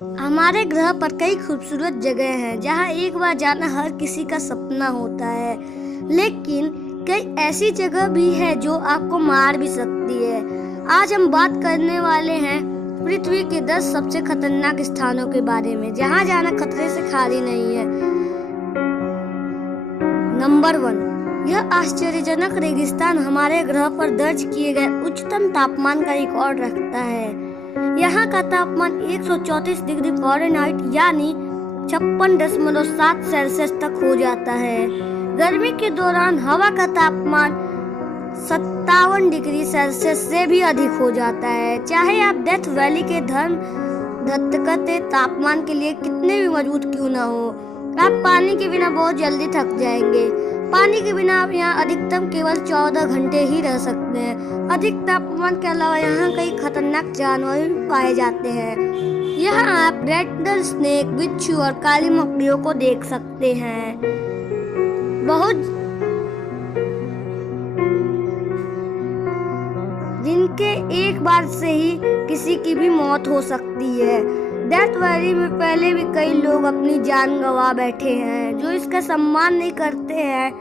हमारे ग्रह पर कई खूबसूरत जगह हैं जहां एक बार जाना हर किसी का सपना होता है, लेकिन कई ऐसी जगह भी है जो आपको मार भी सकती है। आज हम बात करने वाले हैं पृथ्वी के 10 सबसे खतरनाक स्थानों के बारे में जहां जाना खतरे से खाली नहीं है। नंबर 1, यह आश्चर्यजनक रेगिस्तान हमारे ग्रह पर दर्ज किए गए उच्चतम तापमान का रिकॉर्ड रखता है। यहाँ का तापमान 134 डिग्री फ़ारेनहाइट यानी 56.7 सेल्सियस तक हो जाता है। गर्मी के दौरान हवा का तापमान 57 डिग्री सेल्सियस से भी अधिक हो जाता है। चाहे आप डेथ वैली के धधकते तापमान के लिए कितने भी मजबूत क्यों ना हो, आप पानी के बिना बहुत जल्दी थक जाएंगे। पानी के बिना आप यहाँ अधिकतम केवल 14 घंटे ही रह सकते हैं। अधिक तापमान के अलावा यहाँ कई खतरनाक जानवर भी पाए जाते हैं। यहाँ आप रेड स्नेक, बिच्छू और काली मकड़ियों को देख सकते हैं। जिनके एक बार से ही किसी की भी मौत हो सकती है। डेथ वैली में पहले भी कई लोग अपनी जान गंवा बैठे हैं। जो इसका सम्मान नहीं करते हैं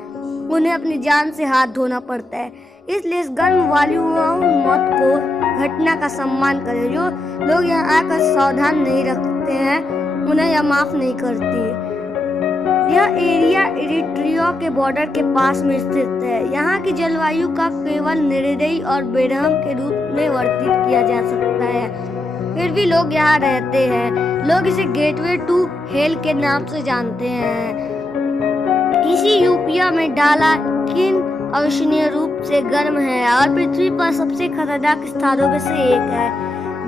उन्हें अपनी जान से हाथ धोना पड़ता है। इसलिए इस गर्म वाली मौत को घटना का सम्मान करें। जो लोग यहाँ आकर सावधान नहीं रखते हैं उन्हें यह माफ नहीं करती। यह एरिया इरिट्रिया के बॉर्डर के पास में स्थित है। यहाँ की जलवायु का केवल निर्दयी और बेरहम के रूप में वर्णित किया जा सकता है, फिर भी लोग यहाँ रहते हैं। लोग इसे गेटवे टू हेल के नाम से जानते हैं। इसी यूपिया में डाला किन अविश्वसनीय रूप से गर्म है और पृथ्वी पर सबसे खतरनाक स्थानों में से एक है।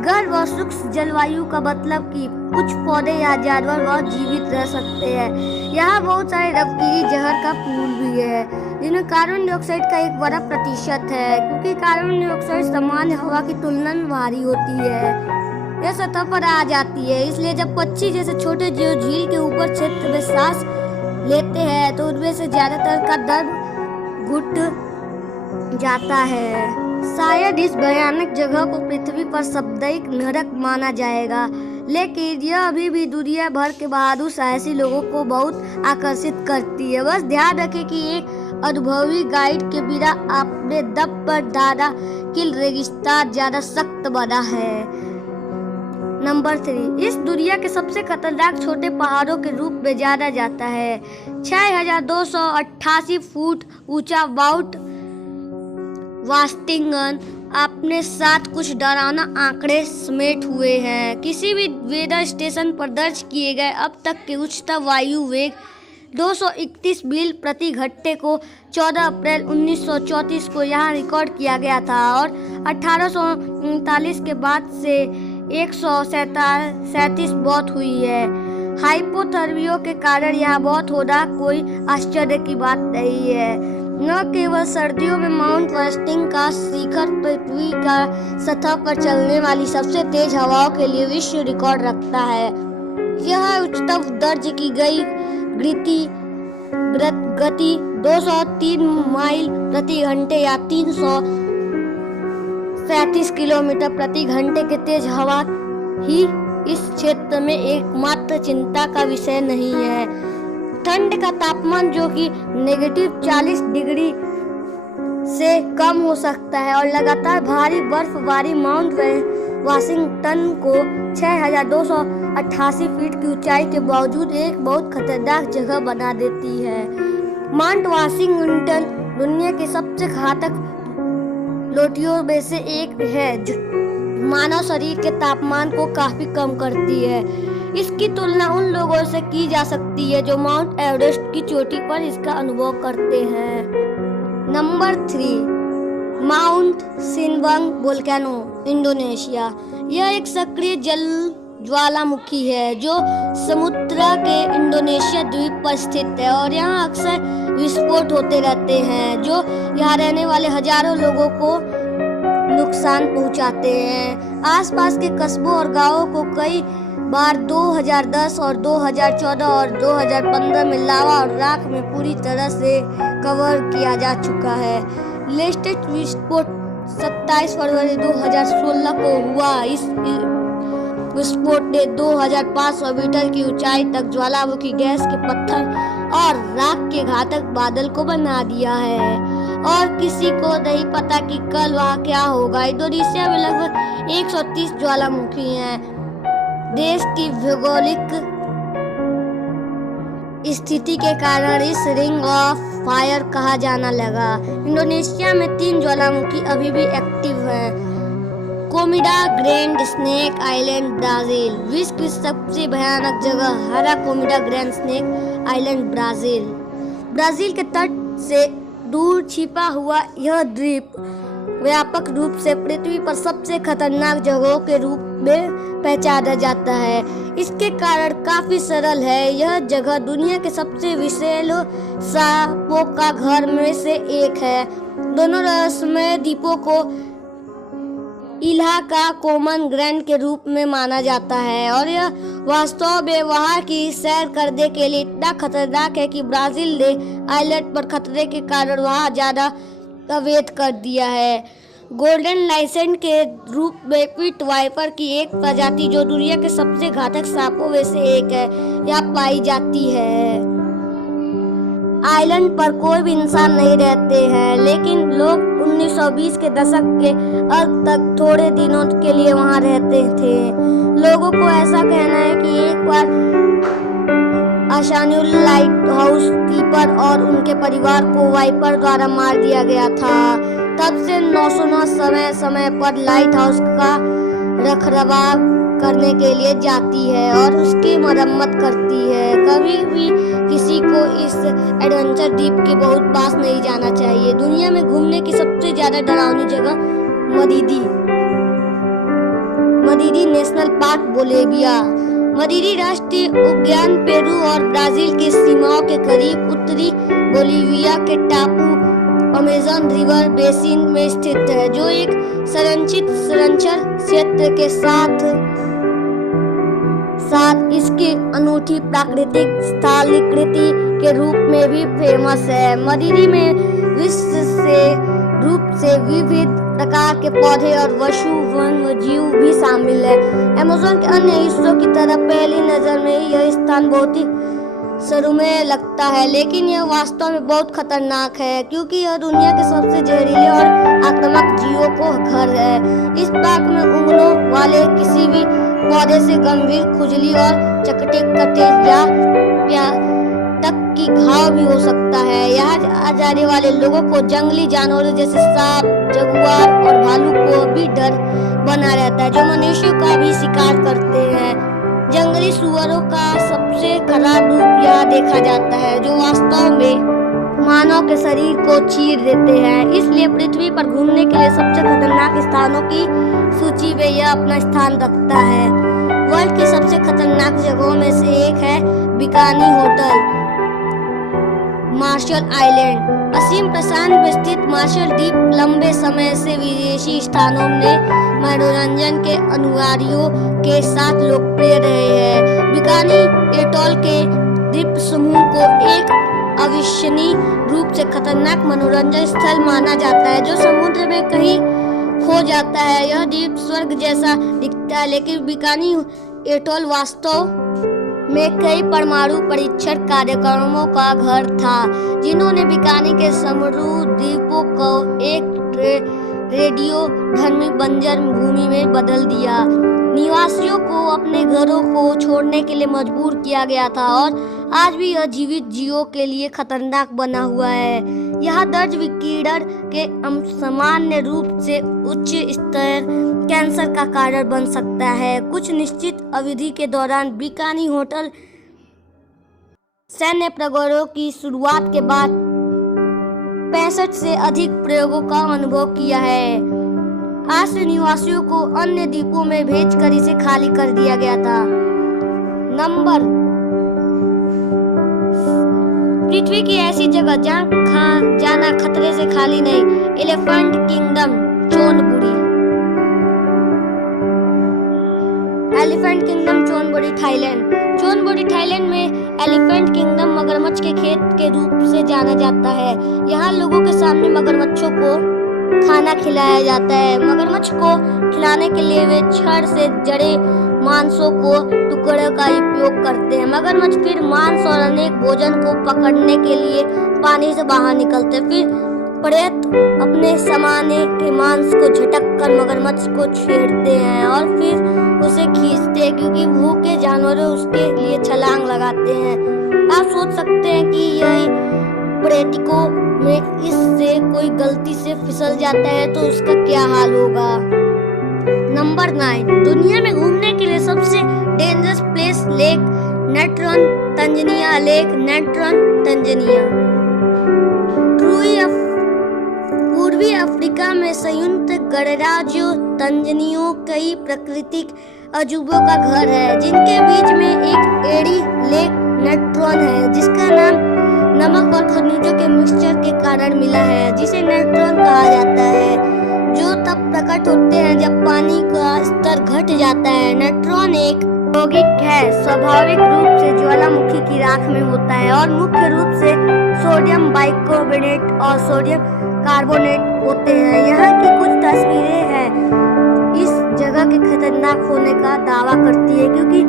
गर्म और शुष्क जलवायु का मतलब कि कुछ पौधे या जानवर बहुत जीवित रह सकते हैं। यहाँ बहुत सारे नमकीनी जहर का पूल भी है जिनमें कार्बन डाइऑक्साइड का एक बड़ा प्रतिशत है, क्योंकि कार्बन डाइऑक्साइड सामान्य हवा की तुलना में भारी होती है। यह सतह पर आ जाती है, इसलिए जब पक्षी जैसे छोटे जीव झील के ऊपर क्षेत्र में सांस लेते हैं तो उनमें से ज्यादातर का दर्द घुट जाता है। शायद इस भयानक जगह को पृथ्वी पर सामुदायिक नरक माना जाएगा, लेकिन यह अभी भी दुनिया भर के बहादुर साहसी लोगों को बहुत आकर्षित करती है। बस ध्यान रखें कि एक अनुभवी गाइड के बिना अपने दम पर दादा कि रेगिस्तान ज्यादा सख्त बना है। नंबर 3, इस दुनिया के सबसे खतरनाक छोटे पहाड़ों के रूप में जाना जाता है। 6288 फुट ऊंचा माउंट वास्टिंगन अपने साथ कुछ डरावना आंकड़े समेट हुए हैं। किसी भी वेदर स्टेशन पर दर्ज किए गए अब तक के उच्चतम वायु वेग 231 मील प्रति घंटे को 14 अप्रैल 1934 को यहाँ रिकॉर्ड किया गया था और 1839 के बाद से 137 मौत हुई है। हाइपोथर्मिया के कारण यहाँ मौत होना कोई आश्चर्य की बात नहीं है। न केवल सर्दियों में माउंट वास्टिंग का शिखर पृथ्वी का सतह पर चलने वाली सबसे तेज हवाओं के लिए विश्व रिकॉर्ड रखता है। यह उच्चतम दर्ज की गई गति 203 माइल प्रति घंटे या 337 किलोमीटर प्रति घंटे के तेज हवा ही इस क्षेत्र में एकमात्र चिंता का विषय नहीं है। ठंड का तापमान जो कि -40 डिग्री से कम हो सकता है और लगातार भारी बर्फबारी माउंट वाशिंगटन को 6288 फीट की ऊंचाई के बावजूद एक बहुत खतरनाक जगह बना देती है। माउंट वाशिंगटन दुनिया की सबसे घातक लोटियों में से एक है जो मानव शरीर के तापमान को काफी कम करती है। इसकी तुलना उन लोगों से की जा सकती है जो माउंट एवरेस्ट की चोटी पर इसका अनुभव करते हैं। Number 3, Mount Sinabung volcano, Indonesia. यह एक सक्रिय जल ज्वालामुखी है जो समुद्र के इंडोनेशिया द्वीप पर स्थित है और यहाँ अक्सर विस्फोट होते रहते हैं जो यहाँ रहने वाले हजारों लोगों को नुकसान पहुंचाते हैं। आसपास के कस्बों और गांवों को कई बार 2010 और 2014 और 2015 में लावा और राख में पूरी तरह से कवर किया जा चुका है। लेटेस्ट विस्फोट 27 फरवरी 2016 को हुआ। विस्फोट ने 2500 मीटर की ऊंचाई तक ज्वालामुखी गैस के पत्थर और राख के घातक बादल को बना दिया है और किसी को नहीं पता कि कल वहाँ क्या होगा। इंडोनेशिया में लगभग 130 ज्वालामुखी हैं। देश की भौगोलिक स्थिति के कारण इस रिंग ऑफ फायर कहा जाना लगा। इंडोनेशिया में 3 ज्वालामुखी अभी भी एक्टिव हैं। Komodo grand snake island Brazil. विश्व की सबसे भयानक जगह हरा Komodo grand snake island Brazil. Brazil के तट से दूर छिपा हुआ यह द्वीप व्यापक रूप से पृथ्वी पर सबसे खतरनाक जगहों के रूप में पहचाना जाता है। इसके कारण काफी सरल है। यह जगह दुनिया के सबसे विषैले सांपों का घर में से एक है। दोनों रहस्यमय द्वीपों को इलाहा का कॉमन ग्रैंड के रूप में माना जाता है और यह वास्तव में वहाँ की सैर करने के लिए इतना खतरनाक है कि ब्राजील ने आइलैंड पर खतरे के कारण वहाँ जाना अवैध कर दिया है। गोल्डन लाइसेंस के रूप में पिट वाइपर की एक प्रजाति जो दुनिया के सबसे घातक सांपों में से एक है, यहाँ पाई जाती है। आइलैंड पर कोई भी इंसान नहीं रहते हैं, लेकिन लोग 1920 के दशक के अंत तक थोड़े दिनों के लिए वहां रहते थे। लोगों को ऐसा कहना है कि एक बार आशानुल लाइट हाउस कीपर और उनके परिवार को वाइपर द्वारा मार दिया गया था। तब से 909 समय समय पर लाइट हाउस का रखरखाव करने के लिए जाती है और उसकी मरम्मत करती है। कभी भी किसी को इस एडवेंचर द्वीप के बहुत पास नहीं जाना चाहिए। दुनिया में घूमने की सबसे ज्यादा डरावनी जगह मदीरी नेशनल पार्क बोलिविया। मदीरी राष्ट्रीय उद्यान पेरू और ब्राजील की सीमाओं के करीब उत्तरी बोलिविया के टापू अमेज़न रिवर बेसिन में स्थित है, जो एक संरक्षित क्षेत्र के साथ इसकी अनूठी प्राकृतिक स्थलाकृति के रूप में भी फेमस है। मदीरी में रूप से विविध प्रकार के पौधे और वन्य जीव भी शामिल है। अमेज़न के अन्य हिस्सों की तरह पहली नजर में यह स्थान बहुत ही शर्मीला लगता है, लेकिन यह वास्तव में बहुत खतरनाक है क्योंकि यह दुनिया के सबसे जहरीले और आक्रामक जीवों को घर है। इस पार्क में उंगलियों वाले किसी भी पौधे से गंभीर खुजली और चकटे कटे या तक की घाव भी हो सकता है। यहाँ आ जाने वाले लोगों को जंगली जानवरों जैसे सांप, जगुआर और भालू को भी डर बना रहता है, जो मनुष्यों का भी शिकार करते हैं। जंगली सुअरों का सबसे खराब रूप यहाँ देखा जाता है, जो वास्तव में मानव के शरीर को चीर देते हैं। इसलिए पृथ्वी पर घूमने के लिए सबसे खतरनाक स्थानों की सूची में यह अपना स्थान रखता है। वर्ल्ड की सबसे खतरनाक जगहों में से एक है बिकानी होटल मार्शल आइलैंड। असीम प्रशांत में स्थित मार्शल द्वीप लंबे समय से विदेशी स्थानों में मनोरंजन के अनुयायियों के साथ लोकप्रिय रहे हैं। बिकानी एटोल के द्वीप समूह को एक अविश्वसनीय रूप से खतरनाक मनोरंजन स्थल माना जाता है, जो समुद्र में कहीं खो जाता है। यह द्वीप स्वर्ग जैसा दिखता है, लेकिन बिकानी एटोल वास्तव में कई परमाणु परीक्षण कार्यक्रमों का घर था, जिन्होंने बिकानी के समृद्ध द्वीपों को एक रेडियो धर्मी बंजर भूमि में बदल दिया। निवासियों को अपने घरों को छोड़ने के लिए मजबूर किया गया था और आज भी यह जीवित जीवों के लिए खतरनाक बना हुआ है। यहाँ दर्ज विकिरण के सामान्य रूप से उच्च स्तर कैंसर का कारण बन सकता है। कुछ निश्चित अवधि के दौरान बिकानी होटल सैन्य प्रयोगों की शुरुआत के बाद 65 से अधिक प्रयोगों का अनुभव किया है। आज से निवासियों को अन्य द्वीपों में भेजकर इसे खाली कर दिया गया था। नंबर पृथ्वी की ऐसी जगह जहाँ जाना खतरे से खाली नहीं। Elephant kingdom चोनबुरी। Elephant kingdom चोनबुरी Thailand. चोनबुरी Thailand में एलिफेंट किंगडम मगरमच्छ के खेत के रूप से जाना जाता है। यहाँ लोगों के सामने मगरमच्छों को खाना खिलाया जाता है। मगरमच्छ को खिलाने के लिए वे छड़ से जड़े मांसों को टुकड़े का उपयोग करते हैं। मगरमच्छ फिर मांस और अनेक भोजन को पकड़ने के लिए पानी से बाहर निकलते हैं। फिर प्रेत अपने समाने के मांस को झटक कर मगरमच्छ को छेड़ते हैं और फिर उसे खींचते हैं, क्योंकि भूखे जानवर उसके लिए छलांग लगाते हैं। आप सोच सकते हैं कि यह प्रेटिकों में इससे कोई गलती से फिसल जाता है तो उसका क्या हाल होगा। नंबर 9, दुनिया में घूमने के लिए सबसे dangerous place lake Natron Tanzania. Lake Natron Tanzania पूर्वी अफ्रीका में संयुक्त गणराज्य तंजानिया कई प्राकृतिक अजूबों का घर है, जिनके बीच में एक एडी लेक नेट्रॉन है, जिसका नाम नमक और खनिजों के मिक्सचर के कारण मिला है, जिसे नेट्रॉन कहा जाता है, जो तब प्रकट होते हैं जब पानी का स्तर घट जाता है। नेट्रॉन एक यौगिक है, स्वाभाविक रूप से ज्वालामुखी की राख में होता है और मुख्य रूप से सोडियम बाइकार्बोनेट और सोडियम कार्बोनेट होते हैं। यहाँ की कुछ तस्वीरें हैं इस जगह के खतरनाक होने का दावा करती है, क्योंकि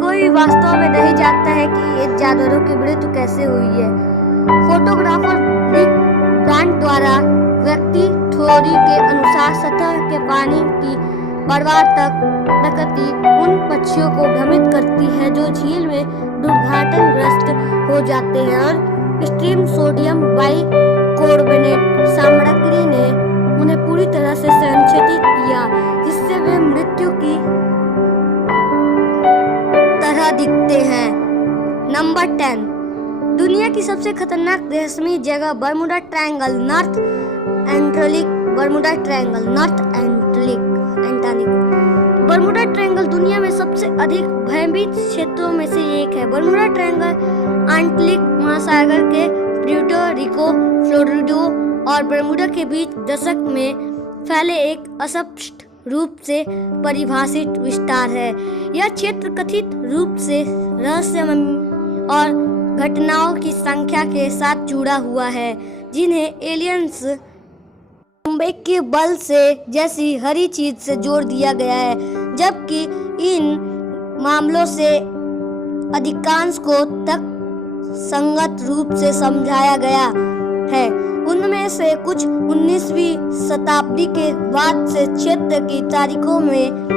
कोई वास्तव में नहीं जानता है कि ये जानवरों की मृत्यु कैसे हुई है। फोटोग्राफर रिक ब्रांट द्वारा व्यक्ति थ्योरी के अनुसार सतह के पानी की परवार तक प्रकृति उन पक्षियों को भ्रमित करती है जो झील में दुर्घटनाग्रस्त हो जाते हैं, और स्ट्रीम सोडियम बाइकार्बोनेट सामग्री ने उन्हें पूरी तरह से संक्षेपित किया, जिससे वे मृत्यु की तरह दिखते हैं। नंबर 10, दुनिया की सबसे खतरनाक रहस्यमयी जगह Bermuda triangle north Antarctic. Bermuda triangle north Antarctic. Bermuda triangle दुनिया में सबसे अधिक भयभीत क्षेत्रों में से एक है। बर्मुडा ट्रायंगल अटलांटिक महासागर के प्यूर्टो रिको, फ्लोरिडा और बर्मुडा के बीच दशक में फैले एक अस्पष्ट रूप से परिभाषित विस्तार है। यह क्षेत्र कथित रूप से रहस्यमय और घटनाओं की संख्या के साथ जुड़ा हुआ है, जिन्हें एलियंस के बल से जैसी हरी चीज से जोड़ दिया गया है, जबकि इन मामलों से अधिकांश को तक संगत रूप से समझाया गया है। उनमें से कुछ 19वीं शताब्दी के बाद से क्षेत्र की तारीखों में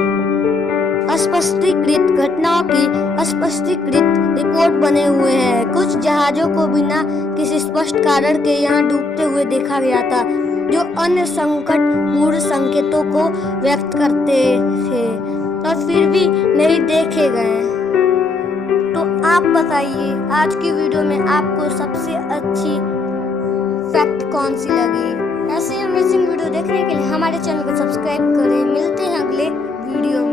अस्पष्टीकृत घटनाओं की अस्पष्टीकृत रिपोर्ट बने हुए हैं। कुछ जहाजों को बिना किसी स्पष्ट कारण के यहाँ डूबते हुए देखा गया था, जो अन्य संकटपूर्ण संकेतों को व्यक्त करते थे और फिर भी नहीं देखे गए। तो आप बताइए आज की वीडियो में आपको सबसे अच्छी फैक्ट कौन सी लगी। ऐसे अमेजिंग वीडियो देखने के लिए हमारे चैनल को सब्सक्राइब करें। मिलते हैं अगले वीडियो